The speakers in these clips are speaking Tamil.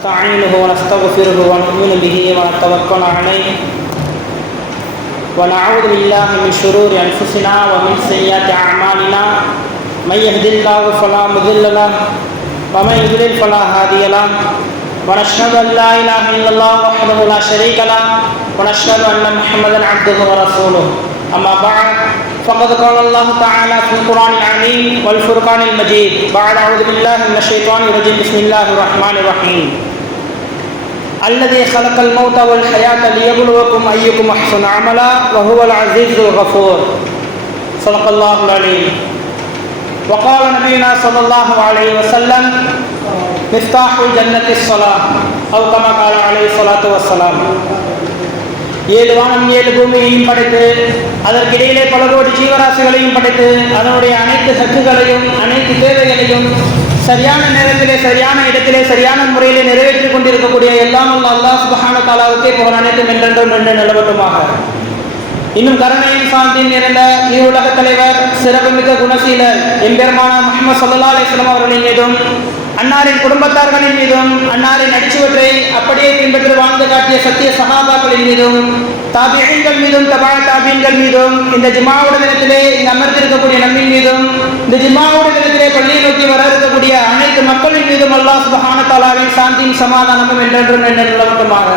نستعينه ونستغفره ونؤمن به ونتوكل عليه ونعوذ بالله من شرور أنفسنا ومن سيئات أعمالنا من يهد الله فلا مضل له ومن يضلل فلا هادي له ونشهد أن لا إله إلا الله وحده لا شريك له ونشهد أن محمدا عبده ورسوله أما بعد فقد قال الله تعالى في القرآن العظيم والفرقان المجيد بعد أعوذ بالله من الشيطان الرجيم بسم الله الرحمن الرحيم الذي خلق الموت والحياة ليبلوكم أيكم أحسن عملا وهو العزيز الغفور صدق الله العليم وقال نبينا صلى الله عليه وسلم مفتاح الجنة الصلاة أو كما قال عليه الصلاة والسلام. ஏழு வானம் ஏழு பூமியையும் படைத்து அதற்கிடையிலே பல கோடி ஜீவராசிகளையும் படைத்து அதனுடைய அனைத்து சத்துக்களையும் அனைத்து தேவைகளையும் சரியான நேரத்திலே சரியான இடத்திலே சரியான முறையிலே நிறைவேற்றிக் கொண்டிருக்கக்கூடிய எல்லாம் அல்லாஹ் சுப்ஹானஹு வ தஆலாவுக்கே புகழ் அனைத்தும் என்றென்றும் நின்று நிலவட்டுமாக. இன்னும் கருணையும் சாந்தியும் நிறைந்த உலக தலைவர் சிறப்புமிக்க குணசீலர் எம்பெருமானார் முஹம்மது ஸல்லல்லாஹு அலைஹி வஸல்லம் அவர்களின் மீதும் அன்னாரின் குடும்பத்தார்களின் மீதும் அன்னாரின் அடிச்சுவற்றை அப்படியே பின்பற்றி வாழ்ந்து காட்டிய சத்திய சஹாபாக்களின் மீதும் தாபிஈன்கள் மீதும் தபா தாபிஈன்கள் மீதும் இந்த ஜும்ஆவுடைய தினத்திலே இங்கு அமர்ந்திருக்கக்கூடிய நம்மின் மீதும் இந்த ஜும்ஆவுடைய தினத்திலே பள்ளியை நோக்கி வர இருக்கக்கூடிய அனைத்து மக்களின் மீதும் அல்லாஹ் சுப்ஹானஹு வ தஆலாவின் சாந்தியும் சமாதானமும் என்றென்றும் நிலவட்டுமாக.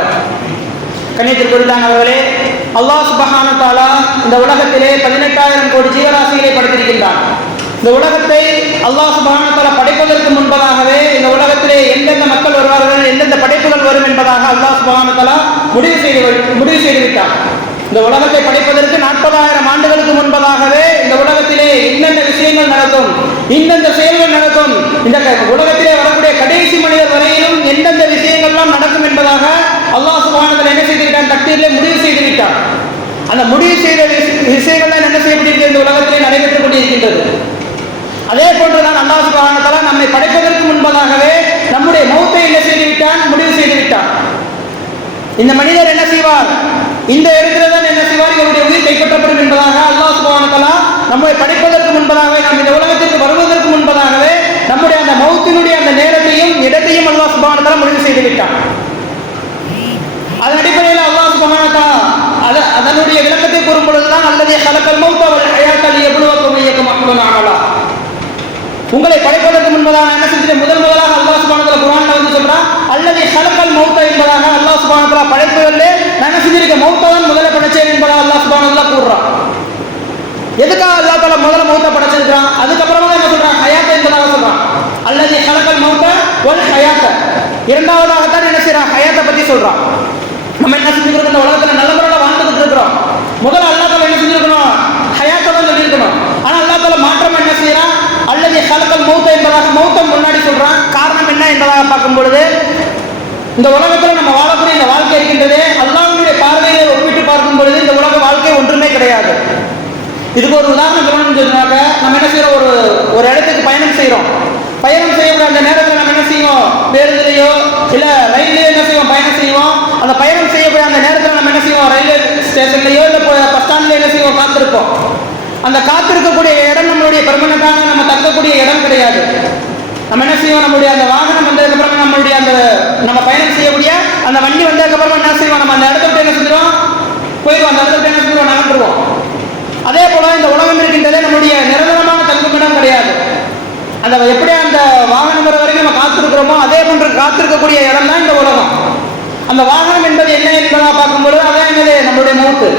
கண்ணியத்திற்குரியவர்களே, அல்லாஹ் சுப்ஹானஹு வ தஆலா இந்த உலகத்திலே 18,000 கோடி ஜீவராசிகளை படைத்திருக்கின்றான். இந்த உலகத்தை அல்லாஹ் சுப்ஹானஹு வ தஆலா படைப்பதற்கு முன்பதாகவே இந்த உலகத்திலே எந்தெந்த மக்கள் வருவார்கள், எந்தெந்த படைப்புகள் வரும் என்பதாக அல்லாஹ் சுப்ஹானஹு வ தஆலா முடிவு செய்து விட்டார். இந்த உலகத்தை படைப்பதற்கு 40,000 ஆண்டுகளுக்கு முன்பதாகவே இந்த உலகத்திலே இன்னென்ன விஷயங்கள் நடக்கும், இன்னெந்த செயல்கள் நடக்கும், இந்த உலகத்திலே வரக்கூடிய கடைசி மனிதர் வரையிலும் எந்தெந்த விஷயங்கள்லாம் நடக்கும் என்பதாக அல்லாஹ் சுப்ஹானஹு வ தஆலா என்ன செய்துவிட்டான், தக்தீரிலே முடிவு செய்து விட்டார். அந்த முடிவு செய்த விஷயங்கள்லாம் என்ன செய்யப்பட்டிருக்கிறது, இந்த உலகத்திலே நடைபெற்றுக் கொண்டிருக்கின்றது. அதே போன்றுதான் அல்லாஹ் சுப்ஹானஹு வ தஆலா நம்மை படைப்பதற்கு முன்பதாகவே நம்முடைய மௌத்தை என்ன செய்து விட்டான், முடிவு செய்து விட்டான். இந்த மனிதர் என்ன செய்வார், இந்த இடத்துல தான் என்ன செய்வார், இவருடைய உயிர் கைப்பற்றப்படும் என்பதாக அல்லாஹ் சுப்ஹானஹு வ தஆலா நம்மை படைப்பதற்கு முன்பதாகவே, நாம் இந்த உலகத்திற்கு வருவதற்கு முன்பதாகவே நம்முடைய அந்த மௌத்தினுடைய அந்த நேரத்தையும் இடத்தையும் அல்லாஹ் சுப்ஹானஹு வ தஆலா முடிவு செய்து விட்டான். அதன் அடிப்படையில் அல்லாஹ் சுப்ஹானஹு வ தஆலா அதனுடைய விளக்கத்தை கூறும் பொழுதுதான் அல்லதீ ஹலகல் மௌத வல் ஹயாத லியப்லுவக்கும் அய்யுக்கும் அஹ்சனு அமலா. உங்களை படைப்பதற்கு முன்பதாக என்ன செஞ்சு முதலாக அல்லாஹ் சுப்ஹானஹு வ தஆலா குர்ஆன்ல வந்து சொல்றான், அல்லதீ ஹலகல் மௌத என்பதாக அல்லாஹ் சுப்ஹானஹு வ தஆலா படைப்புகளிலே நான் என்ன செஞ்சிருக்க மௌத்தை தான் முதல்ல படைச்சேன் என்பதாக அல்லாஹ் சுப்ஹானஹு வ தஆலா கூறுறான். எதுக்காக அல்லாஹ் தஆலா முதல்ல மௌத்தை படைச்சிருக்கான், அதுக்கப்புறமா என்ன சொல்றான், ஹயாத் என்பதாக சொல்றான். அல்லதீ ஹலகல் மௌத வல் ஹயாத, இரண்டாவதாக தான் என்ன செய்றான், ஹயாத்தை பத்தி சொல்றான். நம்ம என்ன செஞ்சிருக்கோம், இந்த உலகத்துல நல்ல முறையில் வாழ்ந்துட்டு இருக்கிறோம். முதல்ல அல்லாஹ் தஆலா என்ன செஞ்சிருக்கணும், ஹயாத்தை தான் சொல்லியிருக்கணும். ஆனா அல்லாஹ் தஆலா மாற்றம் என்ன செய்யறான், அல்லது ஹலகல் மௌத்த என்பதாக மௌத்தம் முன்னாடி சொல்றான். காரணம் என்ன என்பதாக பார்க்கும் பொழுது, இந்த உலகத்துல நம்ம வாழக்கூடிய இந்த வாழ்க்கை இருக்கின்றது, அல்லாஹ்வுடைய பார்வையை ஒப்பிட்டு பார்க்கும் பொழுது இந்த உலக வாழ்க்கை ஒன்றுமே கிடையாது. இதுக்கு ஒரு உதாரணம் சொல்லணும்னு சொன்னாக்க, நம்ம என்ன செய்யறோம், ஒரு இடத்துக்கு பயணம் செய்யறோம். பயணம் செய்யக்கூடிய அந்த நேரத்தில் நம்ம என்ன செய்வோம், பேருந்துலையோ இல்ல ரயில்லையோ என்ன செய்வோம், பயணம் செய்வோம். அந்த பயணம் செய்யக்கூடிய அந்த நேரத்தில் நம்ம என்ன செய்வோம், ரயில்வே ஸ்டேஷன்லையோ இல்ல பஸ் ஸ்டாண்ட்ல என்ன செய்வோம், காத்திருப்போம். அந்த காத்திருக்கக்கூடிய இடம் நம்மளுடைய பெர்மனண்டான நம்ம தங்கக்கூடிய இடம் கிடையாது. நம்ம என்ன செய்வோம், நம்மளுடைய அந்த வாகனம் வந்ததுக்கு அப்புறமா நம்மளுடைய அந்த நம்ம பயணம் செய்யக்கூடிய அந்த வண்டி வந்ததுக்கு அப்புறமா என்ன செய்வோம், நம்ம அந்த இடத்த விட்டு என்ன செஞ்சிடும், போயிடுவோம். அந்த இடத்த விட்டு என்ன செஞ்சிடும், நகர்ந்துருவோம். அதே போல இந்த உலகம் இருக்கின்றதே நம்முடைய நிரந்தரமான தங்குமிடம் கிடையாது. அந்த எப்படி அந்த வாகனம் வர வரைக்கும் நம்ம காத்திருக்கிறோமோ அதே போன்று காத்திருக்கக்கூடிய இடம் தான் இந்த உலகம். அந்த வாகனம் என்பது என்ன என்பதாக பார்க்கும்போது அதான் என்னது, நம்மளுடைய மௌத்து.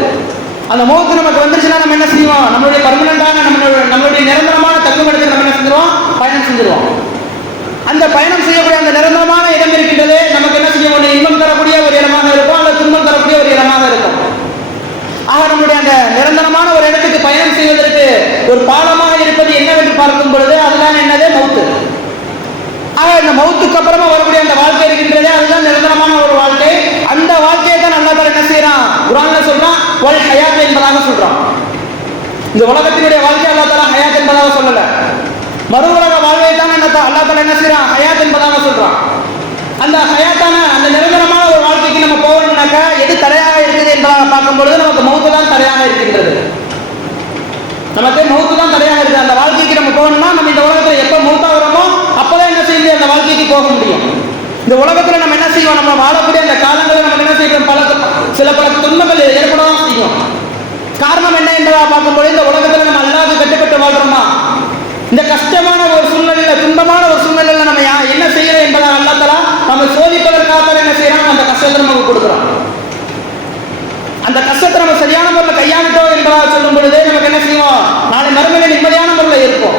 அந்த மௌத்து நமக்கு வந்துருச்சுன்னா நம்ம என்ன செய்வோம், நம்மளுடைய பர்மனண்டான நம்மளுடைய நிரந்தரமான தங்குமிடத்துக்கு நம்ம என்ன செஞ்சிருவோம், பயணம் செஞ்சிருவோம். அந்த பயணம் செய்யக்கூடிய அந்த நிரந்தரமான இடம் இருக்கின்றது, நமக்கு என்ன செய்ய, ஒரு இன்பம் தரக்கூடிய ஒரு இடமாக இருக்கும், அல்லது துன்பம் தரக்கூடிய ஒரு இடமாக இருக்கும். ஆக நம்முடைய அந்த நிரந்தரமான ஒரு இடத்துக்கு பயணம் செய்வதற்கு ஒரு பாலமாக இருப்பது என்னவென்று பார்க்கும் பொழுது அதுதான் என்னது, மௌத்து. ஆக இந்த மௌத்துக்கு அப்புறமா வரக்கூடிய அந்த வாழ்க்கை இருக்கின்றதே அதுதான் நிரந்தரமான ஒரு வாழ்க்கை. அந்த வாழ்க்கையை தான் அல்லாஹ் தஆலா என்ன செய்யறான், குர்ஆன்ல சொல்றான், வல் ஹயாத் என்பதாக சொல்றான். இந்த உலகத்தினுடைய வாழ்க்கை அல்லாஹ் தஆலா ஹயாத் என்பதாக சொல்லல, மறு உலக வாழ்வை தான் அல்லாஹ் தஆலா என்ன செய்யறான், ஹயாத் என்பதாக சொல்றான். அந்த ஹயாத்தான அந்த நிரந்தரமான ஒரு வாழ்க்கைக்கு நம்ம போகணும்னாக்கா எது தடையாக இருக்குது என்பதாக பார்க்கும் பொழுது நமக்கு மௌத்து தான் தடையாக இருக்கின்றது. நமக்கு மௌத்து தான் தடையாக இருக்குது. அந்த வாழ்க்கைக்கு நம்ம போகணும்னா நம்ம இந்த உலகத்தில் எப்போ மௌத்தா வரோமோ அப்போதான் என்ன செய்யுது, அந்த வாழ்க்கைக்கு போக முடியும். இந்த உலகத்துல நம்ம என்ன செய்வோம், நம்ம வாழக்கூடிய அந்த காலங்களில் நம்ம என்ன செய்வோம், சில பல துன்பங்கள் ஏற்படவும் செய்யும். காரணம் என்ன என்பதா பார்க்கும்போது, இந்த உலகத்துல நம்ம அல்லாஹ்வுக்கு கட்டுப்பட்டு வாழ்றோமா, இந்த கஷ்டமான ஒரு சூழ்நிலையில, துன்பமான ஒரு சூழ்நிலையில நம்ம என்ன செய்யறோம் என்பதை அல்லாஹ் தஆலா நம்ம சோதிப்பதற்காக என்ன செய்யறோம், அந்த கஷ்டத்தை நமக்கு கொடுக்குறோம். அந்த கஷ்டத்தை நம்ம சரியான முறையில் கையாண்டோம் என்பதாக சொல்லும் பொழுது நமக்கு என்ன செய்வோம், நாளை மறுமையில நிம்மதியான முறையில் இருப்போம்.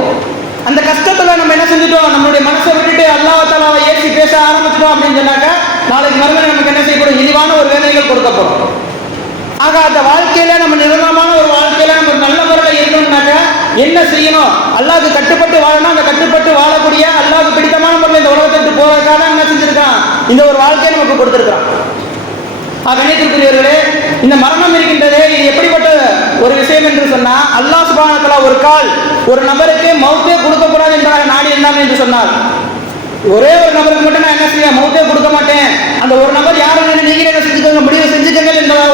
அந்த கஷ்டத்துல நம்ம என்ன செஞ்சுட்டோம், நம்மளுடைய மனசை விட்டுட்டு அல்லாஹ் தஆலாவை ஏற்றி பேச ஆரம்பிச்சிட்டோம் அப்படின்னு சொன்னாக்க, நாளைக்கு மறுமையில நமக்கு என்ன செய்யப்படும், இழிவான ஒரு வேதனைகள் கொடுக்கப்படும். ஆக அந்த வாழ்க்கையில நம்ம நிரந்தரமான ஒரு வாழ்க்கையில நம்ம நல்ல முறையில் இருக்கணும்னாக்க என்ன செய்யணும், அல்லாஹ்வுக்கு கட்டுப்பட்டு வாழணும். அந்த கட்டுப்பட்டு வாழக்கூடிய அல்லாஹ்வுக்கு பிடித்தமான முறையில் இந்த உலகத்தை விட்டு போவதற்காக என்ன செஞ்சிருக்கான், இந்த ஒரு வாழ்க்கையை நமக்கு கொடுத்திருக்கிறான். கணித்திற்குரியவர்களே, இந்த மரணம் இருக்கின்றதே, இது எப்படிப்பட்ட ஒரு விஷயம் என்று சொன்னா, அல்லாஹ் சுப்ஹானஹு வ தஆலா ஒரு கால் ஒரு நபருக்கு மௌத்தே கொடுக்கக்கூடாது என்பதாக நாடி இருந்தான் என்று சொன்னார். ஒரே ஒரு நபருக்கு மட்டும் நான் என்ன செய்ய, மௌத்தே கொடுக்க மாட்டேன், அந்த ஒரு நபர் யாரும் நீங்களே என்ன செஞ்சுக்கோங்க, முடிவு செஞ்சுக்கங்க என்பதாக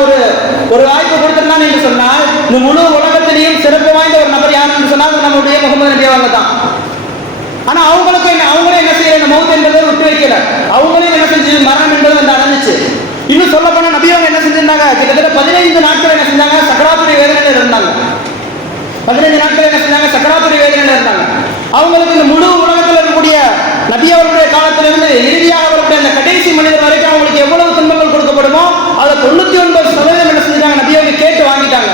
ஒரு வாய்ப்பு கொடுத்திருந்தான் என்று சொன்னால், இந்த முழு உலகத்திலையும் சிறப்பு வாய்ந்த ஒரு நபர் யார் என்று சொன்னால் நம்முடைய முகமது நபி அவங்க தான். ஆனா அவங்களே என்ன செய்யற, இந்த மௌத் என்பதை விட்டு வைக்கல, அவங்களே என்ன செஞ்சு மரணம் என்பது வந்து அடைஞ்சிச்சு. இன்னும் சொல்ல போனா நபி அவங்க என்ன செஞ்சிருந்தாங்க, கிட்டத்தட்ட 15 நாட்கள் என்ன செஞ்சாங்க, சக்கராத்துடைய வேதனையில இருந்தாங்க. 15 நாட்கள் என்ன செஞ்சாங்க, சக்கராத்துடைய வேதனையில இருந்தாங்க. அவங்களுக்கு இந்த முழு உலகத்தில் இருக்கக்கூடிய நபி அவர்களுடைய காலத்திலிருந்து இறுதியாக அவருடைய அந்த கடைசி மனிதர் வரைக்கும் அவங்களுக்கு எவ்வளவு துன்பங்கள் கொடுக்கப்படுமோ அதை 99% என்ன செஞ்சாங்க, நபி அவங்க கேட்டு வாங்கிட்டாங்க.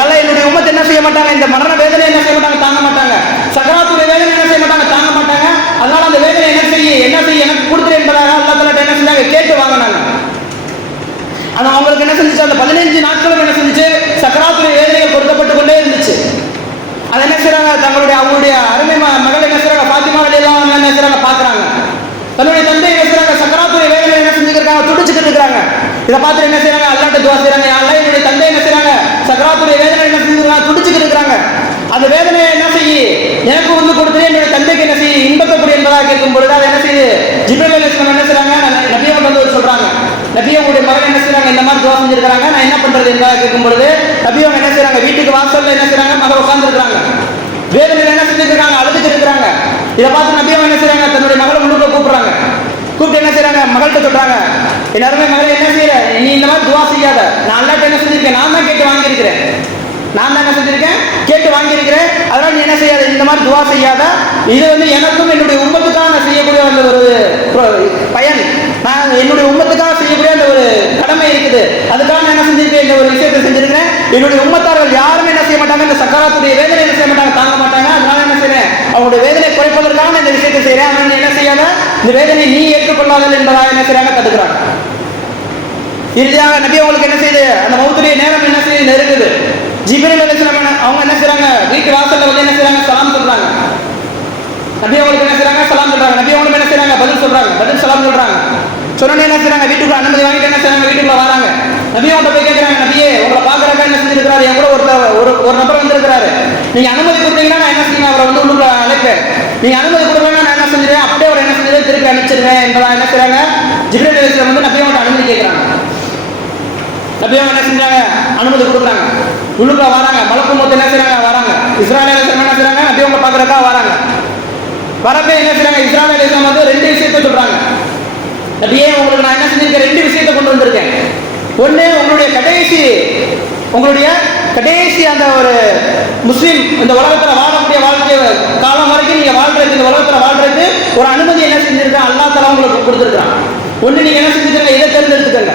எல்லாம் என்னுடைய உம்மத் என்ன செய்ய மாட்டாங்க, இந்த மரண வேதனை என்ன செய்ய மாட்டாங்க, தாங்க மாட்டாங்க. சக்கராத்துடைய வேதனை என்ன செய்ய மாட்டாங்க, தாங்க மாட்டாங்க. அதனால அந்த வேதனை என்ன செய்ய எனக்கு கொடுத்துரு என்பதாக அல்லாஹ் தஆலா என்ன செஞ்சாங்க, கேட்டு வாங்கினாங்க. ஆனா அவங்களுக்கு என்ன செஞ்சுச்சு, அந்த 15 நாட்களும் என்ன செஞ்சுச்சு, சக்கராத்துடைய வேதனைகள் கொடுக்கப்பட்டு கொண்டே இருந்துச்சு. அதை என்ன செய்றாங்க, அவங்களுடைய அருமை மகள் என்ன செய்றாங்க, பாத்திமா ரலியல்லாஹு அன்ஹா என்ன செய்றாங்க, பாக்குறாங்க. தன்னுடைய தந்தை என்ன செய்றாங்க, சக்கராத்துடைய வேதனை என்ன செஞ்சுக்கிறாங்க, துடிச்சுக்கிட்டு இருக்காங்க. இதை பார்த்து என்ன செய்றாங்க, அல்லாஹ்ட்ட துஆ செய்றாங்க, யா அல்லாஹ் என்னுடைய தந்தை என்ன செய்றாங்க, சக்கராத்துடைய வேதனை என்ன செஞ்சுக்கிறாங்க, துடிச்சுக்கிட்டு இருக்காங்க. அந்த வேதனையை என்ன செய்யி, எனக்கு வந்து கொடுத்துட்டு என்னுடைய தந்தைக்கு என்ன செய்ய, இன்பத்தக்கூடிய என்பதாக கேட்கும் பொழுது அதை என்ன செய்யுது, ஜிப்ரீல் அலைஹிஸ்ஸலாம் என்ன செய்றாங்க, நபி அவங்க வந்து சொல்றாங்க, நபி அவங்களுடைய மகன் என்ன செய்றாங்க, இந்த மாதிரி துஆ செஞ்சிருக்காங்க, நான் என்ன பண்றது என்பதாக கேட்கும் பொழுது நபி அவங்க என்ன செய்றாங்க, வீட்டுக்கு வாசல்ல என்ன செய்றாங்க, மகள் உட்கார்ந்து இருக்காங்க, வேதனையில என்ன செஞ்சிருக்காங்க, அழுதுட்டு இருக்காங்க. இதை பார்த்து நபி அவங்க என்ன செய்றாங்க, தன்னுடைய மகளை முழுக்க கூப்பிடுறாங்க. கூப்பிட்டு என்ன செய்றாங்க, மகள்கிட்ட சொல்றாங்க, எல்லாருமே மகளை என்ன செய்யற, நீ இந்த மாதிரி துஆ செய்யாத, நான் அல்லாஹ்ட்ட என்ன செஞ்சிருக்கேன், நான் தான் கேட்டு வாங்கியிருக்கிறேன், நான் தான் என்ன செஞ்சிருக்கேன், கேட்டு வாங்கியிருக்கிறேன். அதனால நீ என்ன செய்யாத, இந்த மாதிரி துஆ செய்யாத, இது வந்து எனக்கும் என்னுடைய உம்மத்துக்காக நான் செய்யக்கூடிய அந்த ஒரு பயன், நான் என்னுடைய உம்மத்துக்காக செய்யக்கூடிய அந்த ஒரு கடமை இருக்குது, அதுக்காக நான் என்ன செஞ்சிருக்கேன், இந்த ஒரு விஷயத்தை செஞ்சிருக்கிறேன். என்னுடைய உம்மத்தார்கள் யாருமே என்ன செய்ய மாட்டாங்க, இந்த சக்கராத்துடைய வேதனை என்ன செய்ய மாட்டாங்க, தாங்க மாட்டாங்க. அதனால என்ன செய்யறேன், அவங்களுடைய வேதனை குறைப்பதற்காக இந்த விஷயத்தை செய்யறேன். அதனால நீ என்ன செய்யாத, இந்த வேதனை நீ ஏற்றுக்கொள்ளாதல் என்பதாக என்ன செய்யறாங்க, தடுக்கிறாங்க. இறுதியாக நபி அவங்களுக்கு என்ன செய்யுது, அந்த மௌத்துடைய நேரம் என்ன செய்யுது, நெருங்குது. ஜிப்ரீல் அலைஹிஸ்ஸலாம் அவங்க என்ன செய்றாங்க, வீட்டு வாசல்ல வந்து என்ன செய்றாங்க, சலாம் சொல்றாங்க. நபி அவங்களுக்கு என்ன செய்றாங்க, சலாம் சொல்றாங்க. நபி அவங்களுக்கு என்ன செய்றாங்க, பதில் சொல்றாங்க, பதில் சலாம் சொல்றாங்க. சொன்னே என்ன செய்றாங்க, வீட்டுக்குள்ள அனுமதி வாங்கிட்டு என்ன செய்றாங்க, வீட்டுக்குள்ள வராங்க. நபி அவங்க போய் கேட்கறாங்க, நபியே உங்களை பாக்குறதுக்காக என்ன செஞ்சிருக்காரு, என் கூட ஒரு நபர் வந்திருக்கிறாரு, நீங்க அனுமதி கொடுத்தீங்கன்னா நான் என்ன செய்யணும், அவரை வந்து உள்ளுக்குள்ள அழைப்பேன், நீங்க அனுமதி கொடுக்கலன்னா நான் என்ன செஞ்சிருவேன், அப்படியே அவர் என்ன செஞ்சிருவேன், திருப்பி அனுப்பிச்சிருவேன் என்பதா என்ன செய்றாங்க, ஜிப்ரீல் அலைஹிஸ்ஸலாம் வந்து நபி அவங்க அனுமதி கேட்கறாங்க. நபி அவங்க என்ன செஞ்சாங்க, அனுமதி கொடுக்குறாங்க. உள்ளுக்குள்ள வராங்க, மலக்கு மௌத் என்ன செய்றாங்க, வராங்க. இஸ்ராயீல் அலைஹிஸ்ஸலாம் என்ன செய்றாங்க, நபி அவங்க பாக்குறதுக்காக வராங்க. வரப்ப என்ன செய்றாங்க, இஸ்ராயீல் அலைஹிஸ்ஸலாம் வந்து 2 விஷயத்தை சொல்றாங்க. நபியே உங்களுக்கு நான் என்ன செஞ்சிருக்கேன், 2 விஷயத்தை கொண்டு வந்திருக்கேன். ஒண்ணு, உங்களுடைய கடைசி அந்த ஒரு முஸ்லீம் இந்த உலகத்துல வாழக்கூடிய வாழ்க்கை காலம் வரைக்கும் நீங்க வாழ்றது, இந்த உலகத்துல வாழ்றது ஒரு அனுமதி என்ன செஞ்சிருக்கேன், அல்லாஹ் தஆலா உங்களுக்கு கொடுத்திருக்கான். ஒண்ணு நீங்க என்ன செஞ்சுக்கங்க, இதை தேர்ந்தெடுத்துக்கங்க.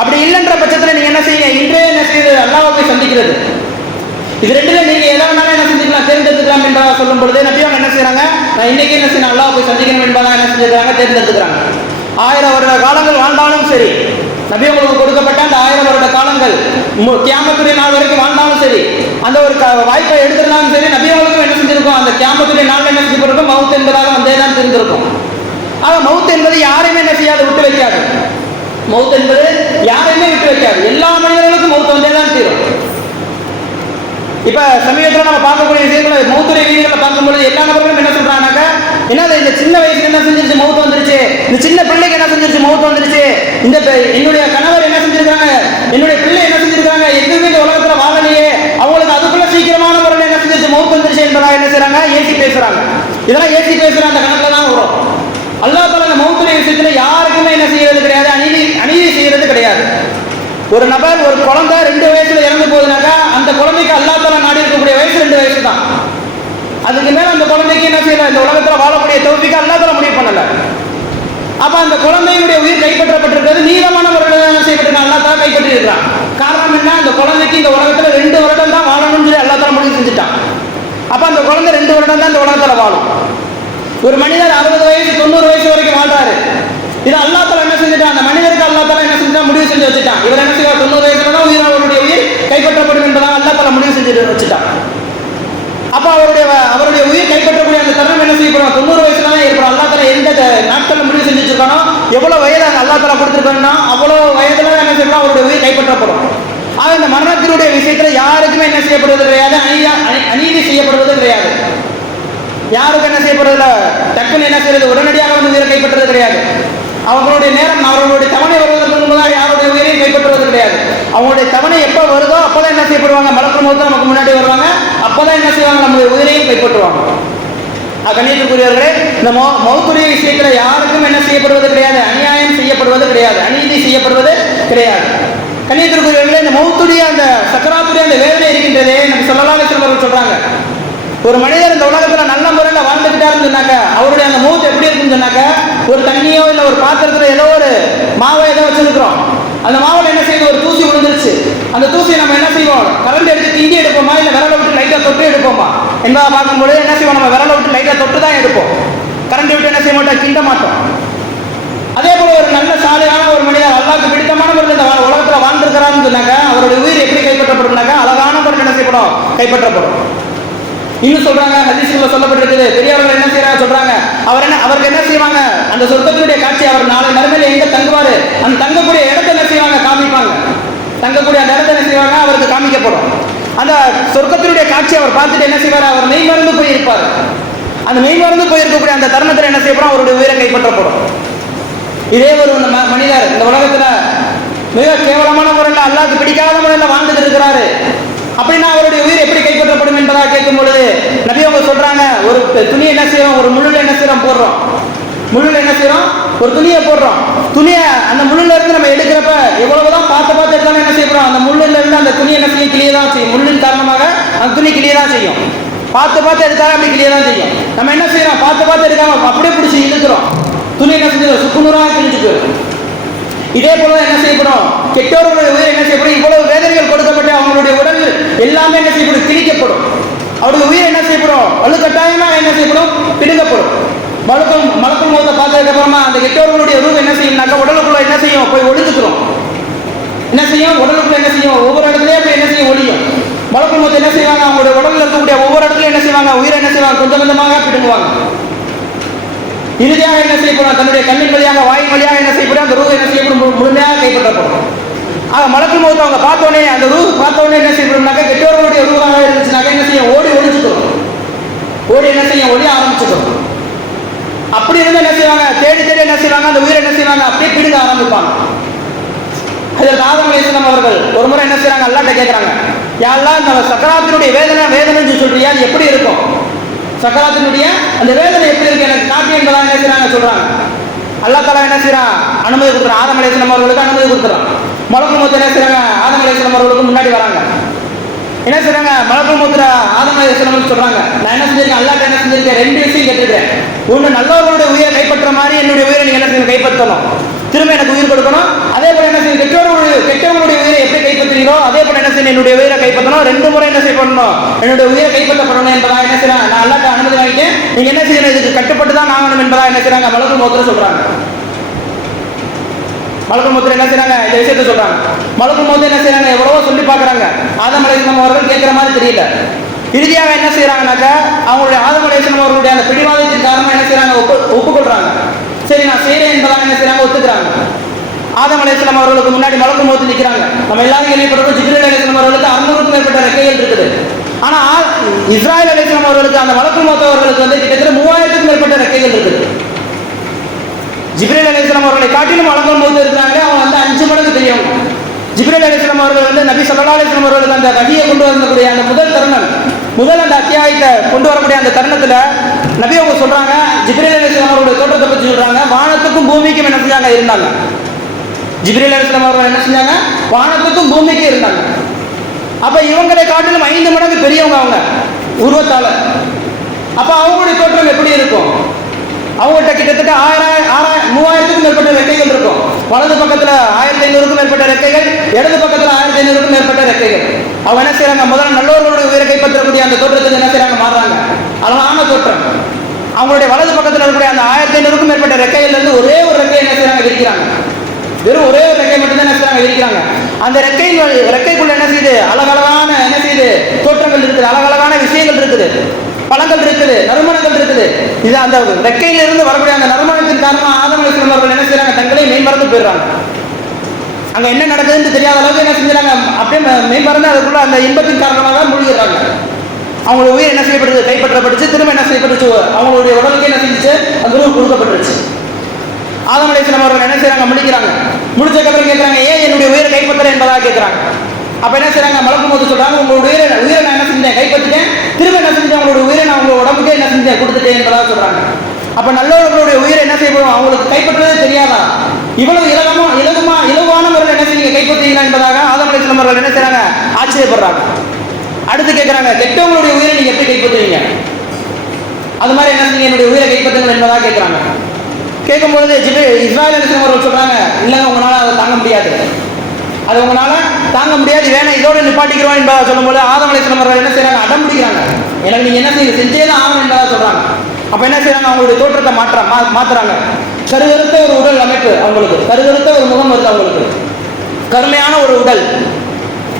அப்படி இல்லைன்ற பட்சத்துல நீங்க என்ன செய்யுங்க, இன்றே என்ன செய்யுது, அல்லாஹ்வை போய் சந்திக்கிறது. இது ரெண்டுல நீங்க எதாவது என்ன செஞ்சுக்கலாம், தேர்ந்தெடுத்துக்கலாம் என்பதாக சொல்லும் பொழுது நபி அவங்க என்ன செய்யறாங்க, நான் இன்னைக்கு என்ன செய்யணும், அல்லாஹ் போய் சந்திக்கணும் என்பதாக என்ன செஞ்சுக்கிறாங்க, தேர்ந்தெடுத்துக்கிறாங்க. 1000 வருட காலங்கள் வாழ்ந்தாலும் சரி, நபி உங்களுக்கு கொடுக்கப்பட்ட அந்த 1000 வருட காலங்கள் கியாமத்துடைய நாள் வரைக்கும் வாழ்ந்தாலும் சரி, அந்த ஒரு வாய்ப்பை எடுத்திருந்தாலும் சரி, நபி அவங்களுக்கும் என்ன செஞ்சிருக்கும், அந்த கியாமத்துடைய நாள் என்ன செஞ்சிருக்கும், மவுத் என்பதாக வந்தே தான் தெரிந்திருக்கும். ஆக மவுத் என்பது யாரையுமே என்ன செய்யாது, விட்டு வைக்காது. மவுத் என்பது யாரையுமே விட்டு வைக்காது, எல்லா மனிதர்களுக்கும் மவுத் வந்தே தான் தீரும். இப்ப சமீபத்தில் நம்ம பார்க்கக்கூடிய விஷயங்களை மௌத்துடைய வீடுகளை பார்க்கும்போது எல்லா நபர்களும் என்ன சொல்றாங்கன்னாக்கா, என்னது இந்த சின்ன வயசுல என்ன செஞ்சிருச்சு, மவுத் வந்துருச்சு, இந்த சின்ன பிள்ளைக்கு என்ன செஞ்சிருச்சு, மவுத் வந்துருச்சு, இந்த என்னுடைய கணவர் என்ன செஞ்சிருக்காங்க, என்னுடைய பிள்ளை என்ன செஞ்சிருக்காங்க, எதுவுமே இந்த உலகத்துல வாழலையே, அவங்களுக்கு அதுக்குள்ள சீக்கிரமான முறையில் என்ன செஞ்சிருச்சு, மவுத் வந்துருச்சு என்பதா என்ன செய்றாங்க, ஏசி பேசுறாங்க. இதெல்லாம் ஏசி பேசுற அந்த கணக்குல தான் வரும். அல்லாஹ் தஆலா அந்த மௌத்துடைய விஷயத்துல யாருக்குமே என்ன செய்யறது கிடையாது, அநீதி செய்யறது கிடையாது. ஒரு நபர் ஒரு குழந்தை 2 வயசுல இறந்து போகுதுனாக்கா அந்த குழந்தைக்கு அல்லாஹ் தஆலா நாடி இருக்கக்கூடிய வயசு 2 வயசு தான். அதுக்கு மேல அந்த குழந்தைக்கு என்ன செய்யல, இந்த உலகத்துல வாழக்கூடிய தௌஃபீக அல்லாஹ் தஆலா முடிவு பண்ணல. அப்ப அந்த குழந்தையுடைய உயிர் கைப்பற்றப்பட்டிருக்கிறது நீளமானவர்கள் என்ன செய்யப்பட்டிருக்காங்க, அல்லாஹ் தஆலா கைப்பற்றி இருக்கிறான். காரணம் என்ன, அந்த குழந்தைக்கு இந்த உலகத்துல 2 வருடம் தான் வாழணும்னு சொல்லி அல்லாஹ் தஆலா முடிவு செஞ்சுட்டான். அப்ப அந்த குழந்தை 2 வருடம் தான் இந்த உலகத்துல வாழும். ஒரு மனிதர் 60 வயசு 90 வயசு வரைக்கும் வாழ்றாரு. இது அல்லாஹ் தஆலா என்ன செஞ்சுட்டான், அந்த மனிதருக்கு அல்லாஹ் தஆலா என்ன செஞ்சுட்டான், முடிவு செஞ்சு வச்சுட்டான். இவர் என்ன செய்வார், 90 வயசுல தான் அவருடைய உயிர் கைப்பற்றப்படும் என்பதாக அல்லாஹ் தஆலா முடிவு செஞ்சு வச்சுட்டான். அப்ப அவருடைய உயிர் கைப்பற்றக்கூடிய அந்த தருணம் என்ன செய்யப்படும், 90 வயசுல தான் ஏற்படும். அல்லாஹ் தஆலா எந்த நாட்கள்ல முடிவு செஞ்சு வச்சிருக்கானோ, எவ்வளவு வயது அல்லாஹ் தஆலா கொடுத்திருக்கானோ அவ்வளவு வயதுல என்ன செய்யப்படும், அவருடைய உயிர் கைப்பற்றப்படும். ஆக இந்த மரணத்தினுடைய விஷயத்துல யாருக்குமே என்ன செய்யப்படுவது கிடையாது, அநீதி செய்யப்படுவது கிடையாது. யாருக்கு என்ன செய்யப்படுறதுல டக்குன்னு என்ன செய்யறது, உடனடியாக வந்து உயிரை கைப்பற்றுறது கிடையாது. அவங்களுடைய நேரம், அவர்களுடைய தவணை வருவதற்கு முன்பதாக யாருடைய உயிரையும் கைப்பற்றுவது கிடையாது. அவங்களுடைய தவணை எப்போ வருதோ அப்போதான் என்ன செய்யப்படுவாங்க, மலக்குள் மௌத் நமக்கு முன்னாடி வருவாங்க. அப்போதான் என்ன செய்வாங்க, நம்முடைய உயிரையும் கைப்பற்றுவாங்க. கண்ணியத்திற்குரியவர்களே, இந்த மௌத்துடைய விஷயத்துல யாருக்கும் என்ன செய்யப்படுவது கிடையாது, அநியாயம் செய்யப்படுவது கிடையாது, அநீதி செய்யப்படுவது கிடையாது. கண்ணியத்திற்குரியவர்களே, இந்த மௌத்துடைய அந்த சக்கராத்துடைய அந்த வேதனை இருக்கின்றதே, நம்ம ஸல்லல்லாஹு அலைஹி வஸல்லம் சொல்றாங்க, ஒரு மனிதர் இந்த உலகத்துல நல்ல முறையில் வாழ்ந்துக்கிட்டாருன்னு சொன்னாக்க அவருடைய அந்த மௌத் எப்படி இருக்குன்னு சொன்னாக்க, ஒரு தண்ணியோ இல்லை ஒரு பாத்திரத்துல ஏதோ ஒரு மாவை ஏதோ வச்சிருக்கிறோம், அந்த மாவுல என்ன செய்யுது, ஒரு தூசி விழுந்துருச்சு. அந்த தூசியை நம்ம என்ன செய்வோம், கரண்ட் எடுத்து திங்கி எடுப்போமா, இல்லை விரலை விட்டு லைட்டா தொட்டு எடுப்போமா என்பதை பார்க்கும்போது என்ன செய்வோம், நம்ம விரலை விட்டு லைட்டா தொட்டு தான் எடுப்போம். கரண்ட் விட்டு என்ன செய்ய மாட்டோம், கிண்ட மாட்டோம். அதே போல ஒரு நல்ல சாலையான ஒரு மனிதர் அல்லாஹ்வுக்கு பிடித்தமான முறையில் இந்த உலகத்துல வாழ்ந்திருக்கிறான்னு சொன்னாங்க, அவருடைய உயிர் எப்படி கைப்பற்றப்படும்னாக்க அழகான முறையில் என்ன செய்யப்படும், கைப்பற்றப்படும். இன்னும் சொல்றாங்க, ஹதீஸ்ல சொல்லப்பட்டிருக்குது, பெரியவர்கள் என்ன செய்யறாங்க சொல்றாங்க, அவருக்கு என்ன செய்வாங்க, அந்த சொர்க்கத்தினுடைய காட்சி, அவர் நாளை மறுமையில எங்க தங்குவாரு, அந்த தங்கக்கூடிய இடத்தை என்ன செய்வாங்க, காமிப்பாங்க. தங்கக்கூடிய அந்த இடத்தை என்ன செய்வாங்க, அவருக்கு காமிக்கப்படும். அந்த சொர்க்கத்தினுடைய காட்சி அவர் பார்த்துட்டு என்ன செய்வார், அவர் மெய்மறந்து போயிருப்பார். அந்த மெய்மறந்து போயிருக்கக்கூடிய அந்த தருணத்தில் என்ன செய்யப்படும், அவருடைய உயிரை கைப்பற்றப்படும். இதே ஒரு மனிதர் இந்த உலகத்துல மிக கேவலமான முறையில் அல்லாஹ்வுக்கு பிடிக்காத முறையில் வாழ்ந்துட்டு இருக்கிறாரு அப்படின்னா அவருடைய உயிர் எப்படி கைப்பற்றப்படும் என்பதாக கேட்கும் பொழுது நபி அவங்க சொல்றாங்க, ஒரு துணி என்ன செய்யறோம், ஒரு முள்ளுல என்ன செய்யறோம் போடுறோம், முள்ளுல என்ன செய்யறோம், ஒரு துணியை போடுறோம். துணியை அந்த முள்ளுல இருந்து நம்ம எடுக்கிறப்ப எவ்வளவுதான் பார்த்து எடுத்தாலும் என்ன செய்யறோம், அந்த முள்ளுல இருந்து அந்த துணி என்ன செய்யும், கிளியே தான் செய்யும். முள்ளின் காரணமாக அந்த துணி கிளியே தான் செய்யும். பார்த்து எடுத்தாலும் அப்படி கிளியே தான் செய்யும். நம்ம என்ன செய்யறோம், பார்த்து எடுக்காம அப்படியே பிடிச்சி இழுக்கிறோம், துணி என்ன செஞ்சிடும், சுக்குநூறாக கிழிச்சுக்கு. இதே போல என்ன செய்யப்படும், கெட்டவர்களுடைய உயிர் என்ன செய்யப்படும், இவ்வளவு வேதனைகள் கொடுக்கப்பட்டு அவங்களுடைய உடல் எல்லாமே என்ன செய்யப்படும், திணிக்கப்படும். அவருடைய உயிர் என்ன செய்யப்படும், வலுக்கட்டாயமாக என்ன செய்யப்படும், பிடுங்கப்படும். மலக்குள் மௌத்தை பார்த்ததுக்கு அப்புறமா அந்த கெட்டவர்களுடைய ரூபம் என்ன செய்யும்னாக்கா உடலுக்குள்ள என்ன செய்யும், போய் ஒளிஞ்சுக்கிறோம். என்ன செய்யும், உடலுக்குள்ள என்ன செய்யும், ஒவ்வொரு இடத்துலயே போய் என்ன செய்யும், ஒளியும். மலக்குள் மௌத்தை என்ன செய்வாங்க, அவங்களுடைய உடலில் இருக்கக்கூடிய ஒவ்வொரு இடத்துலயும் என்ன செய்வாங்க, உயிரை என்ன செய்வாங்க, கொஞ்சம் கொஞ்சமாக பிடுங்குவாங்க. இறுதியாக என்ன செய்யப்படும், தன்னுடைய கண்ணின் வழியாக வாயின் வழியாக என்ன செய்யப்படும், அந்த ரூஹ் என்ன செய்யப்படும், முழுமையாக கைப்பற்றப்படும். ஆக மலக்குள் மௌத் அவங்க பார்த்தோன்னே, அந்த ரூஹ் பார்த்தோன்னே என்ன செய்யப்படும்னாக்க கெட்டவர்களுடைய ரூஹாக இருந்துச்சுனாக்க என்ன செய்யும், ஓடி ஒழிச்சுக்கிறோம், ஓடி என்ன செய்யும், ஒளிய ஆரம்பிச்சுக்கிறோம். அப்படி இருந்து என்ன செய்வாங்க, தேடி என்ன செய்வாங்க, அந்த உயிரை என்ன செய்வாங்க, அப்படியே பிடுங்க ஆரம்பிப்பாங்க. அதில் ஆதம் அலைஹிஸ்ஸலாம் அவர்கள் ஒரு முறை என்ன செய்யறாங்க, அல்லாஹ்ட்ட கேட்கறாங்க, யா அல்லாஹ் இந்த சக்கராத்தினுடைய வேதனைன்னு சொல்றியா, அது எப்படி இருக்கும், சக்கராத்தினுடைய அந்த வேதனை எப்படி இருக்கு எனக்கு காட்டி என்பதாக என்ன செய்யறாங்க சொல்றாங்க. அல்லாஹ் தஆலா என்ன செய்யறான், அனுமதி கொடுக்குறான். ஆதம் அலைஹிஸ்ஸலாம் அவர்களுக்கு அனுமதி கொடுக்குறான். மலக்குள் மௌத் என்ன செய்யறாங்க, ஆதம் அலைஹிஸ்ஸலாம் அவர்களுக்கு முன்னாடி வராங்க. என்ன செய்யறாங்க, மலக்குள் மௌத் ஆதம் அலைஹிஸ்ஸலாம் சொல்றாங்க, நான் என்ன செஞ்சிருக்கேன், அல்லாஹ்ட்ட என்ன செஞ்சிருக்கேன், 2 விஷயம் கேட்டிருக்கேன். ஒன்று, நல்லவர்களுடைய உயிரை கைப்பற்ற மாதிரி என்னுடைய உயிரை நீங்க என்ன செய்யணும், கைப்பற்றணும், திரும்ப எனக்கு உயிர் கொடுக்கணும். அதே போல என்ன செய்யும், கெட்டவர்களுடைய உயிரை எப்படி கைப்பற்றுறீங்களோ அதே போல என்ன செய்யணும், என்னுடைய உயிரை கைப்பற்றணும். 2 முறை என்ன செய்யப்படணும், என்னுடைய உயிரை கைப்பற்றப்படணும் என்பதாக என்ன செய்யறாங்க, நான் அல்லாஹ்ட்ட அனுமதி வாங்கிட்டேன், நீங்க என்ன செய்யணும், இதுக்கு கட்டுப்பட்டு தான் ஆகணும் என்பதாக என்ன செய்யறாங்க, மலக்குள் மௌத்ல சொல்றாங்க. மலக்குள் மௌத்ல என்ன செய்யறாங்க, இந்த விஷயத்தை சொல்றாங்க. மலக்குள் மௌத் என்ன செய்யறாங்க, எவ்வளவோ சொல்லி பார்க்கறாங்க. ஆதம் அலைஹிஸ்ஸலாம் அவர்கள் கேட்கிற மாதிரி தெரியல. இறுதியாக என்ன செய்யறாங்கனாக்கா, அவங்களுடைய ஆதம் அலைஹிஸ்ஸலாம் அவர்களுடைய அந்த பிடிவாதத்தின் காரணமா என்ன செய்யறாங்க, ஒப்புக்கொள்றாங்க. சரி நான் செய்யறேன் என்பதாக என்ன செய்யறாங்க, ஒத்துக்கிறாங்க. ஆதம் அலைஹிஸ்ஸலாம் அவர்களுக்கு முன்னாடி மலக்குள் மௌத் நிற்கிறாங்க. நம்ம எல்லாரும் கேள்விப்பட்டிருக்கோம், ஜிப்ரீல் அலைஹிஸ்ஸலாம் அவர்களுக்கு 600க்கும் மேற்பட்ட ரெக்கைகள் இருக்குது. ஆனா இஸ்ராயில் அலைஹிஸ்ஸலாம் அவர்களுக்கு அந்த மலக்குள் மௌத் அவர்களுக்கு வந்து கிட்டத்தட்ட 3000க்கும் மேற்பட்ட ரெக்கைகள் இருக்குது. ஜிப்ரீல் அலைஹிஸ்ஸலாம் அவர்களை காட்டிலும் மலக்குள் மௌத் இருக்கிறாங்க, அவங்க வந்து 5 மடங்கு பெரியவங்க. ஜிப்ரீல் அலைஹிஸ்ஸலாம் அவர்கள் வந்து நபி ஸல்லல்லாஹு அலைஹி வஸல்லம் அவர்களுக்கு அந்த வஹியை கொண்டு வரக்கூடிய அந்த முதல் தருணம், முதல் அந்த அத்தியாயத்தை கொண்டு வரக்கூடிய அந்த தருணத்துல நபி அவங்க சொல்றாங்க, ஜிப்ரீல் அலைஹிஸ்ஸலாம் அவருடைய தோற்றத்தை பற்றி சொல்றாங்க, வானத்துக்கும் பூமிக்கும் என்ன செஞ்சாங்க, இருந்தாங்க. ஜிப்ரீல் அலைஹிஸ்ஸலாம் அவர்கள் என்ன செஞ்சாங்க, வானத்துக்கும் பூமிக்கும் இருந்தாங்க. அப்ப இவங்களை காட்டிலும் 5 மடங்கு பெரியவங்க அவங்க உருவத்தால. அப்ப அவங்களுடைய தோற்றம் எப்படி இருக்கும்? அவங்கள்ட்ட கிட்டத்தட்ட 3000க்கும் மேற்பட்ட ரெக்கைகள் இருக்கும். வலது பக்கத்துல 1500க்கும் மேற்பட்ட ரெக்கைகள், இடது பக்கத்துல 1500க்கும் மேற்பட்ட ரெக்கைகள். அவங்க என்ன செய்யறாங்க, முதல்ல நல்லவர்களுடைய உயிரை கைப்பற்றக்கூடிய அந்த தோற்றத்துக்கு என்ன செய்யறாங்க, மாறுறாங்க. அழகான தோற்றம். அவங்களுடைய வலது பக்கத்தில் இருக்கக்கூடிய அந்த 1500க்கும் மேற்பட்ட ரெக்கைகள் இருந்து ஒரே ஒரு ரெக்கை என்ன செய்யறாங்க, விரிக்கிறாங்க. வெறும் ஒரே ஒரு ரெக்கை மட்டும் தான் என்ன செய்யறாங்க, விரிக்கிறாங்க. அந்த ரெக்கைக்குள்ள என்ன செய்யுது, அழகழகான என்ன செய்யுது, தோற்றங்கள் இருக்குது, அழகழகான விஷயங்கள் இருக்குது, பழங்கள் இருக்குது, நறுமணங்கள் இருக்குது. இது அந்த ரெக்கையிலிருந்து வரக்கூடிய அந்த நறுமணத்தின் காரணமாக ஆதம் அலைஹிஸ்ஸலாம் அவர்கள் என்ன செய்யறாங்க, தங்களே மெய்மறந்து போயிடுறாங்க. அங்க என்ன நடக்குதுன்னு தெரியாத அளவுக்கு என்ன செஞ்சாங்க, அப்படியே மெய்மறந்து அதுக்குள்ள அந்த இன்பத்தின் காரணமாக மூழ்கிறாங்க. அவங்களுடைய உயிர் என்ன செய்யப்படுது, கைப்பற்றப்பட்டுச்சு. திரும்ப என்ன செய்யப்பட்டுச்சு, அவங்களுடைய உடலுக்கு என்ன செஞ்சுச்சு, அந்த உணவு கொடுக்கப்பட்டுருச்சு. ஆதம் அலைஹிஸ்ஸலாம் அவர்கள் என்ன செய்யறாங்க, முடிக்கிறாங்க. முடிச்சக்கப்புறம் கேட்கறாங்க, ஏன் என்னுடைய உயிரை கைப்பற்ற என்பதாக கேட்கறாங்க. அப்ப என்ன செய்யறாங்க, மலக்கும் போது சொல்றாங்க, உங்களுடைய உயிரை நான் என்ன செஞ்சேன், கைப்பற்றிட்டேன். திரும்ப என்ன செஞ்சேன், உங்களுடைய உயிரை நான் உங்க உடம்புக்கே என்ன செஞ்சேன், கொடுத்துட்டேன் என்பதாக சொல்றாங்க. அப்ப நல்லவர்களுடைய உயிரை என்ன செய்யப்படும், அவங்களுக்கு கைப்பற்றதே தெரியாதா, இவ்வளவு இலகுவான முறையில் என்ன செய்ய கைப்பற்றீங்களா என்பதாக ஆதம் அலைஹிஸ்ஸலாம் அவர்கள் என்ன செய்யறாங்க, ஆச்சரியப்படுறாங்க. அடுத்து கேட்கறாங்க, கெட்டவங்களுடைய உயிரை நீங்க எப்படி கைப்பற்றுவீங்க, அது மாதிரி என்ன செஞ்சீங்க, என்னுடைய உயிரை கைப்பற்றுங்கள் என்பதாக கேட்கறாங்க. கேட்கும்பொழுது இஸ்ராயேல் அலைஹிஸ்ஸலாம் அவர்கள் சொல்றாங்க, இல்லைங்க உங்களால அதை தாங்க முடியாது, அது உங்களால தாங்க முடியாது, வேணா இதோட நிப்பாட்டிக்கிறோம் என்பதாக சொல்லும்போது ஆதம் அலைஹிஸ்ஸலாம் அவர்கள் என்ன செய்யறாங்க, அடம் பிடிக்கிறாங்க. எனக்கு நீங்க என்ன செய்ய செஞ்சேதான் ஆகணும் என்பதாக சொல்றாங்க. அப்ப என்ன செய்யறாங்க, அவங்களுடைய தோற்றத்தை மாத்துறாங்க. கருகருத்த ஒரு உடல் அமைப்பு அவங்களுக்கு, கருகருத்த ஒரு முகம் வருது அவங்களுக்கு, கருமையான ஒரு உடல்.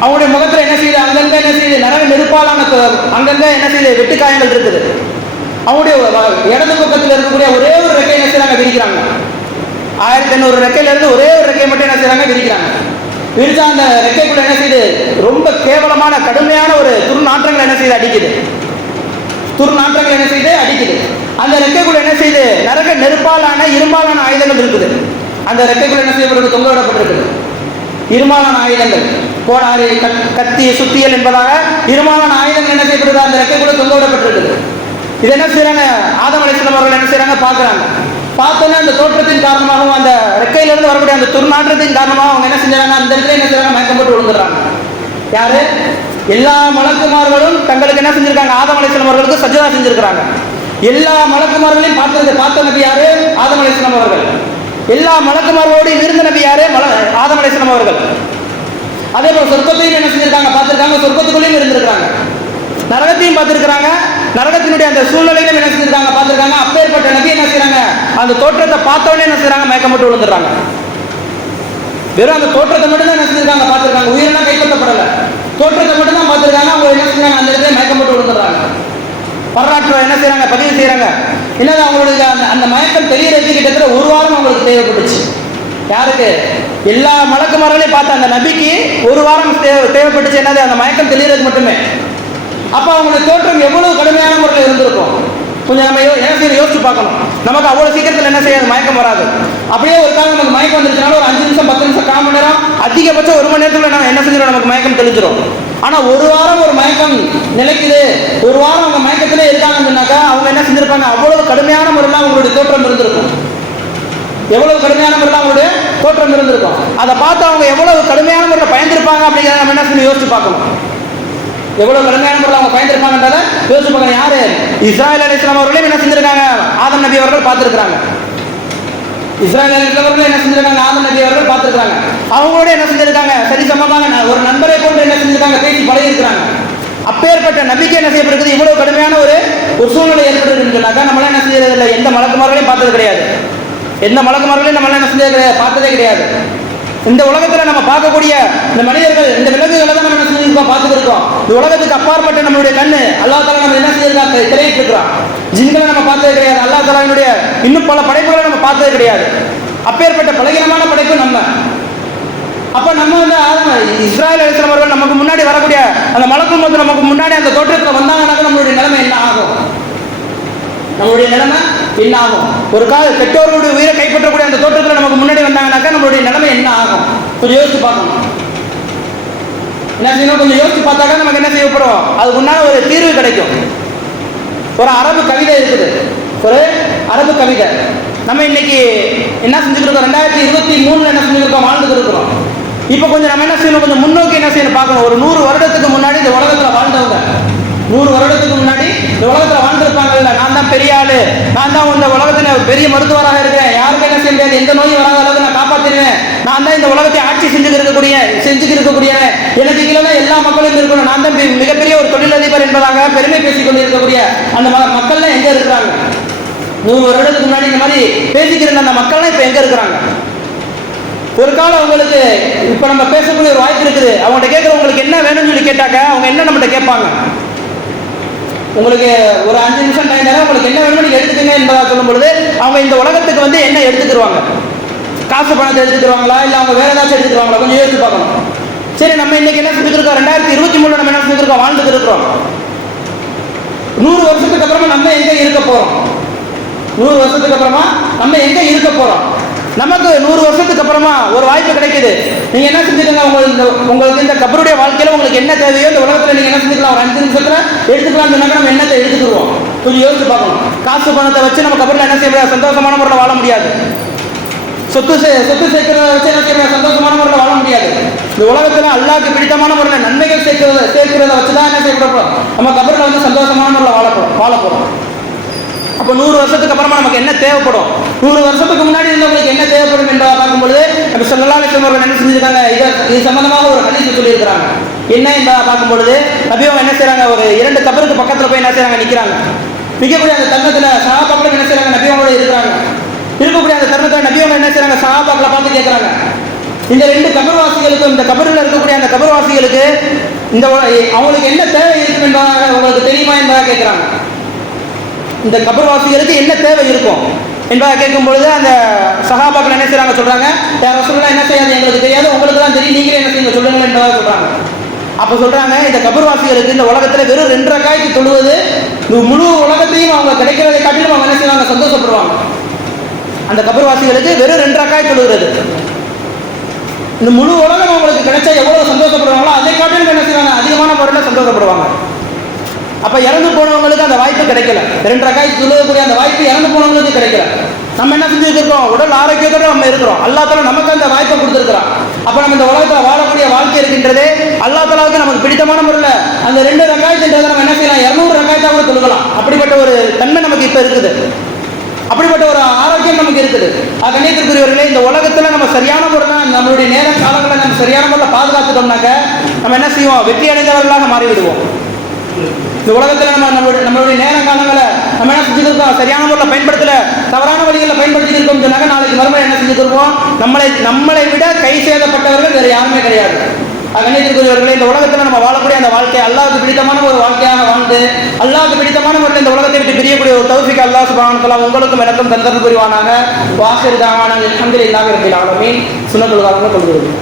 அவங்களுடைய முகத்துல என்ன செய்யுது, அங்கங்க என்ன செய்யுது, நிறைய நெருப்பாலான அங்கங்க என்ன செய்யுது, வெட்டுக்காயங்கள் இருக்குது. அவங்களுடைய இடது பக்கத்தில் இருக்கக்கூடிய ஒரே ஒரு ரெக்கை என்ன செய்யறாங்க, விரிக்கிறாங்க. 1500 ரெக்கையில இருந்து ஒரே ஒரு ரெக்கையை மட்டும் என்ன செய்யறாங்க, விரிக்கிறாங்க. விரிச்சா அந்த ரெக்கைக்குள்ள என்ன செய்யுது, ரொம்ப கேவலமான கடுமையான ஒரு துர்நாற்றங்கள் என்ன செய்யுது, அடிக்குது. துர்நாற்றங்கள் என்ன செய்யுது, அடிக்குது. அந்த ரெக்கைக்குள்ள என்ன செய்யுது, நிறைய நெருப்பாலான இரும்பாலான ஆயுதங்கள் இருக்குது. அந்த ரெக்கைக்குள்ள என்ன செய்யப்படுறது, தொங்க விடப்பட்டிருக்குது. இரும்பாலான ஆயுதங்கள், கோடாரி, கத்தி, சுத்தியல் என்பதாக இரும்பாலான ஆயுதங்கள் என்ன செய்யப்படுது, அந்த ரெக்கைக்குள்ள தொங்க விடப்பட்டிருக்குது. இது என்ன செய்யறாங்க, ஆதம் அலைஹிஸ்ஸலாம் அவர்கள் என்ன செய்யறாங்க, பார்க்கறாங்க. பார்த்தோன்னா அந்த தோற்றத்தின் காரணமாகவும் அந்த ரெக்கையிலிருந்து வரக்கூடிய அந்த துர்நாற்றத்தின் காரணமாக அவங்க என்ன செஞ்சாங்க, அந்த இடத்துல என்ன செய்யறாங்க, மயக்கம் போட்டு விழுந்துடுறாங்க. யாரு, எல்லா மலக்குமார்களும் தங்களுக்கு என்ன செஞ்சிருக்காங்க, ஆதம் அலைஹிஸ்ஸலாம் அவர்களுக்கு சஜ்ஜதா செஞ்சிருக்கிறாங்க. எல்லா மலக்குமார்களையும் பார்த்த நபி யாரு, ஆதம் அலைஹிஸ்ஸலாம் அவர்கள். எல்லா மலக்குமார்களோடு இருந்த நபி யாரு, ஆதம் அலைஹிஸ்ஸலாம் அவர்கள். அதே போல சொர்க்கத்தையும் என்ன செஞ்சிருக்காங்க, பார்த்திருக்காங்க, சொர்க்கத்துக்குள்ளேயும் இருந்திருக்காங்க. நரகத்தையும் பார்த்திருக்கிறாங்க, நரகத்தினுடைய அந்த சூழ்நிலையிலும் என்ன செஞ்சிருக்காங்க, பார்த்திருக்காங்க. அப்பேற்பட்ட நபி என்ன செய்யறாங்க, அந்த தோற்றத்தை பார்த்தோன்னே என்ன செய்யறாங்க, மயக்கம் போட்டு விழுந்துடுறாங்க. வெறும் அந்த தோற்றத்தை மட்டும் தான் என்ன செஞ்சிருக்காங்க, பார்த்திருக்காங்க. உயிரெல்லாம் கைப்பற்றப்படல, தோற்றத்தை மட்டும் தான் பார்த்திருக்காங்க. அவங்க என்ன செஞ்சாங்க, அந்த இடத்துல மயக்கம் போட்டு விழுந்துடுறாங்க. வரலாற்று என்ன செய்யறாங்க, பதிவு செய்யறாங்க. என்னது, அவங்களுக்கு அந்த மயக்கம் தெரியறதுக்கு கிட்டத்தட்ட 1 வாரம் அவங்களுக்கு தேவைப்பட்டுச்சு. யாருக்கு, எல்லா மலக்குமார்களையும் பார்த்த அந்த நபிக்கு 1 வாரம் தேவைப்பட்டுச்சு. என்னது, அந்த மயக்கம் தெரியறது மட்டுமே. அப்ப அவங்களுடைய தோற்றம் எவ்வளவு கடுமையான முறையில் இருந்திருக்கும், கொஞ்சம் நம்ம என்ன செய்ய யோசிச்சு பார்க்கணும். நமக்கு அவ்வளவு சீக்கிரத்தில் என்ன செய்யாது, மயக்கம் வராது. அப்படியே ஒரு காலம் நமக்கு மயக்கம் வந்துருச்சுனாலும் ஒரு 5 நிமிஷம் 10 நிமிஷம் 1/4 மணி நேரம், அதிகபட்சம் 1 மணி நேரத்துல நம்ம என்ன செஞ்சிடும், நமக்கு மயக்கம் தெளிஞ்சிடும். ஆனா 1 வாரம் ஒரு மயக்கம் நிலைக்குது, 1 வாரம் அவங்க மயக்கத்திலே இருக்காங்கன்னாக்கா அவங்க என்ன செஞ்சிருப்பாங்க, அவ்வளவு கடுமையான முறையில் அவங்களுடைய தோற்றம் இருந்திருக்கும். எவ்வளவு கடுமையான முறையில் அவங்களுடைய தோற்றம் இருந்திருக்கும். அதை பார்த்து அவங்க எவ்வளவு கடுமையான முறையில் பயந்திருப்பாங்க அப்படிங்கிறத நம்ம என்ன சொல்லி யோசிச்சு பார்க்கணும். எவ்வளவு கடுமையான முறையில் அவங்க பயந்திருப்பாங்கன்றத யோசிச்சு பார்க்கணும். யாரு, இஸ்ராயேல் அலைஹிஸ்ஸலாம் அவர்களையும் என்ன செஞ்சிருக்காங்க, ஆதம் நபி அவர்கள் பார்த்திருக்கிறாங்க. இஸ்ராயேல் அலைஹிஸ்ஸலாம் அவர்கள் என்ன செஞ்சிருக்காங்க, ஆதம் நபி அவர்கள் பார்த்திருக்காங்க. அவங்களோட என்ன செஞ்சிருக்காங்க, சரி சமமான ஒரு நண்பரை போன்று என்ன செஞ்சிருக்காங்க, பேசி பழகி இருக்கிறாங்க. அப்பேற்பட்ட நபிக்கு என்ன செய்யப்படுகிறது, இவ்வளவு கடுமையான ஒரு சூழ்நிலை ஏற்பட்டுருக்குன்னாக்கா நம்மளால என்ன செய்யறது இல்லை. எந்த மலக்குமார்களையும் பார்த்தது கிடையாது, எந்த மலக்குமார்களையும் நம்மளால என்ன செஞ்சது கிடையாது, பார்த்ததே கிடையாது. இந்த உலகத்துல நம்ம பார்க்கக்கூடிய இந்த மனிதர்கள், இந்த விலங்குகளை தான் நம்ம என்ன செஞ்சிருக்கோம், பார்த்துட்டு இருக்கோம். இந்த உலகத்துக்கு அப்பாற்பட்ட நம்மளுடைய கண்ணு அல்லாஹ் தஆலா நம்ம என்ன செஞ்சிருக்காங்க, திரையிட்டு இருக்கிறோம். ஜின்களை நம்ம பார்த்தது கிடையாது, அல்லாஹ் தஆலாவுடைய இன்னும் பல படைப்புகளை நம்ம பார்த்தது கிடையாது. அப்பேற்பட்ட பலகீனமான படைப்பு நம்ம. அப்ப நம்ம வந்து இஸ்ராயேல் அலைஹிஸ்ஸலாம் அவர்கள் நமக்கு முன்னாடி வரக்கூடிய அந்த மலக்குள் மௌத் நமக்கு முன்னாடி அந்த தோற்றத்துல வந்தாங்கன்னாக்க நம்மளுடைய நிலைமை என்ன ஆகும், நம்மளுடைய நிலைமை என்ன ஆகும்? ஒரு கால பெற்றோர்களுடைய உயிரை கைப்பற்றக்கூடிய அந்த தோற்றத்தில் நமக்கு முன்னாடி வந்தாங்கன்னாக்கா நம்மளுடைய நிலைமை என்ன ஆகும்? கொஞ்சம் யோசிச்சு பார்க்கணும். என்ன செய்யணும், கொஞ்சம் யோசிச்சு பார்த்தாக்கா நமக்கு என்ன செய்யப்படும், அதுக்கு முன்னாடி ஒரு தீர்வு கிடைக்கும். ஒரு அரபு கவிதை இருக்குது, ஒரு அரபு கவிதை. நம்ம இன்னைக்கு என்ன செஞ்சுருக்கோம், 2023 என்ன செஞ்சுருக்கோம், வாழ்ந்துட்டு இருக்கிறோம். இப்போ கொஞ்சம் நம்ம என்ன செய்யணும், கொஞ்சம் முன்னோக்கி என்ன செய்யணும் பார்க்கணும். ஒரு 100 வருடத்துக்கு முன்னாடி இந்த உலகத்தில் வாழ்ந்தவங்க, 100 வருடத்துக்கு முன்னாடி இந்த உலகத்தில் வாழ்ந்திருப்பாங்கல்ல, நான் தான் பெரிய ஆளு, நான் தான் இந்த உலகத்தில் பெரிய மருத்துவராக இருக்கிறேன், யாருக்கும் என்ன செய்ய முடியாது, எந்த நோயும் வராத அளவுக்கு நான் காப்பாற்றிடுவேன், நான் தான் இந்த உலகத்தை ஆட்சி செஞ்சுட்டு இருக்கக்கூடிய எனக்கு கீழே தான் எல்லா மக்களும் இருக்கணும், நான் தான் மிகப்பெரிய ஒரு தொழிலதிபர் என்பதாக பெருமை பேசிக் கொண்டு இருக்கக்கூடிய அந்த மக்கள்லாம் எங்க இருக்கிறாங்க? 100 வருடத்துக்கு முன்னாடி இந்த மாதிரி பேசிக்கிற அந்த மக்கள்லாம் இப்ப எங்க இருக்கிறாங்க? ஒரு காலம் அவங்களுக்கு இப்ப நம்ம பேசக்கூடிய ஒரு வாய்ப்பு இருக்குது. அவங்கள்ட்ட கேட்கிற உங்களுக்கு என்ன வேணும்னு சொல்லி கேட்டாக்க அவங்க என்ன நம்மகிட்ட கேட்பாங்க, உங்களுக்கு ஒரு 5 நிமிஷம் டைம் தரேன், உங்களுக்கு என்ன வேணுமோ நீங்க எடுத்துக்கங்க என்பதாக சொல்லும் பொழுது அவங்க இந்த உலகத்துக்கு வந்து என்ன எடுத்துக்கிடுவாங்க? காசு பணத்தை எடுத்துக்கிடுவாங்களா, இல்லை அவங்க வேற ஏதாச்சும் எடுத்துக்கிடுவாங்களா? கொஞ்சம் யோசிச்சு பார்க்கணும். சரி, நம்ம இன்னைக்கு என்ன செஞ்சுருக்கோம், 2023 நம்ம என்ன செஞ்சுருக்கோம், வாழ்ந்துட்டு இருக்கிறோம். 100 வருஷத்துக்கு அப்புறமா நம்ம எங்க இருக்க போறோம்? 100 வருஷத்துக்கு அப்புறமா நம்ம எங்க இருக்க போறோம்? நமக்கு 100 வருஷத்துக்கு அப்புறமா ஒரு வாய்ப்பு கிடைக்குது. நீங்க என்ன செஞ்சுக்கோங்க, உங்களுக்கு இந்த கபருடைய வாழ்க்கையில உங்களுக்கு என்ன தேவையோ இந்த உலகத்துல நீங்க என்ன செஞ்சுக்கலாம், ஒரு 5 நிமிஷத்துல எடுத்துக்கலாம் சொன்னாக்க நம்ம என்னத்தை எடுத்துக்கிடுவோம்? கொஞ்சம் யோசிச்சு பார்க்கணும். காசு பணத்தை வச்சு நம்ம கபரில் என்ன செய்ய முடியாது, சந்தோஷமான முறையில் வாழ முடியாது. சொத்து சேர்க்கிறத வச்சு என்ன செய்ய முடியாது, சந்தோஷமான முறையில் வாழ முடியாது. இந்த உலகத்துல அல்லாஹ்வுக்கு பிடித்தமான முறையில் நன்மைகள் சேர்க்கிறத வச்சுதான் என்ன செய்யப்படும், நம்ம கபரில் வந்து சந்தோஷமான முறையில் வாழ போறோம். அப்போ 100 வருஷத்துக்கு அப்புறமா நமக்கு என்ன தேவைப்படும், 100 வருஷத்துக்கு முன்னாடி இருந்தவங்களுக்கு என்ன தேவைப்படும் என்பதை பார்க்கும்போது நம்ம ஸல்லல்லாஹு அலைஹி வஸல்லம் அவர்கள் என்ன செஞ்சிருக்காங்க, இது சம்பந்தமாக ஒரு ஹதீஸ் சொல்லியிருக்கிறாங்க. என்ன என்பதை பார்க்கும்பொழுது நபி அவங்க என்ன செய்யறாங்க, ஒரு 2 கபருக்கு பக்கத்துல போய் என்ன செய்யறாங்க, நிக்கிறாங்க. மிகக்கூடிய அந்த தருணத்துல சஹாபாக்கள் என்ன செய்யறாங்க, நபி அவங்களோட இருக்கிறாங்க. இருக்கக்கூடிய அந்த தருணத்துல நபி அவங்க என்ன செய்யறாங்க, சஹாபாக்களை பார்த்து கேட்கறாங்க, இந்த 2 கபர்வாசிகளுக்கும் இந்த கபரில் இருக்கக்கூடிய அந்த கபர்வாசிகளுக்கு இந்த அவங்களுக்கு என்ன தேவை இருக்கும் என்பதாக உங்களுக்கு தெரியுமா என்பதாக கேட்கிறாங்க. இந்த கபர்வாசிகளுக்கு என்ன தேவை இருக்கும் என்பதை கேட்கும் பொழுது அந்த சஹாபாக்கள் என்ன செய்யறாங்க, சொல்றாங்க, யார் ரசூலுல்லாஹ் என்ன செய்யாது எங்களுக்கு தெரியாது, உங்களுக்கு தான் தெரியும், நீங்களே என்ன செய்யுங்க சொல்லுங்க என்பதாக சொல்றாங்க. அப்ப சொல்றாங்க, இந்த கபர்வாசிகளுக்கு இந்த உலகத்துல வெறும் 2 ரக்காய்க்கு தொழுவது இந்த முழு உலகத்தையும் அவங்க கிடைக்கிறதை காட்டிலும் அவங்க என்ன செய்வாங்க, சந்தோஷப்படுவாங்க. அந்த கபர்வாசிகளுக்கு வெறும் 2 ரக்காய் தொழுகிறது, இந்த முழு உலகம் அவங்களுக்கு கிடைச்சா எவ்வளவு சந்தோஷப்படுவாங்களோ அதை காட்டிலும் என்ன செய்வாங்க, அதிகமான முறையில் சந்தோஷப்படுவாங்க. அப்ப இறந்து போனவங்களுக்கு அந்த வாய்ப்பு கிடைக்கல, 2 ரக்காய் தொழுகக்கூடிய அந்த வாய்ப்பு இறந்து போனவங்களுக்கு கிடைக்கல. நம்ம என்ன செஞ்சுருக்கோம், உடல் ஆரோக்கியத்தோட நம்ம இருக்கிறோம், அல்லாஹ் தஆலா நமக்கு அந்த வாய்ப்பை கொடுத்துருக்கிறான். அப்ப நம்ம இந்த உலகத்தில் வாழக்கூடிய வாழ்க்கை இருக்கின்றதே அல்லாஹ் தஆலாவுக்கு நமக்கு பிடித்தமான முறையில் அந்த 2 ரக்காயத்துன்றதை நம்ம என்ன செய்யலாம், 200 ரக்காயத்தா கூட தொழுகலாம். அப்படிப்பட்ட ஒரு தன்மை நமக்கு இப்ப இருக்குது, அப்படிப்பட்ட ஒரு ஆரோக்கியம் நமக்கு இருக்குது. கண்ணியத்திற்குரியவர்களே, இந்த உலகத்துல நம்ம சரியான முறையில் நம்மளுடைய நேர காலங்களை நம்ம சரியான முறையில் பாதுகாத்துட்டோம்னாக்க நம்ம என்ன செய்வோம், வெற்றி அடைந்தவர்களாக மாறிவிடுவோம். இந்த உலகத்துல நம்மளுடைய நேர காலங்களை நம்ம என்ன செஞ்சுருக்கோம், சரியான முறையில் பயன்படுத்தல, தவறான வழிகளில் பயன்படுத்தி இருக்கோம் சொன்னாங்க, நாளைக்கு மறுபடியும் என்ன செஞ்சுருக்கோம், நம்மளை விட கை சேதப்பட்டவர்கள் வேற யாருமே கிடையாது. கண்ணியத்திற்குரியவர்களே, இந்த உலகத்துல நம்ம வாழக்கூடிய அந்த வாழ்க்கை அல்லாஹ்வுக்கு பிடித்தமான ஒரு வாழ்க்கையாக வாழ்ந்து அல்லாஹ்வுக்கு பிடித்தமான முறையில் இந்த உலகத்தை விட்டு பிரியக்கூடிய ஒரு தௌஃபீக் அல்லாஹ் சுப்ஹானஹு வ தஆலா உங்களுக்கும் எனக்கும் தந்தருள் புரிவானாக. வாஹிர் தஅவானா அல்ஹம்துலில்லாஹி ரப்பில் ஆலமீன். சுன்னத்துல் காலத்துல கொள்கிறோம்.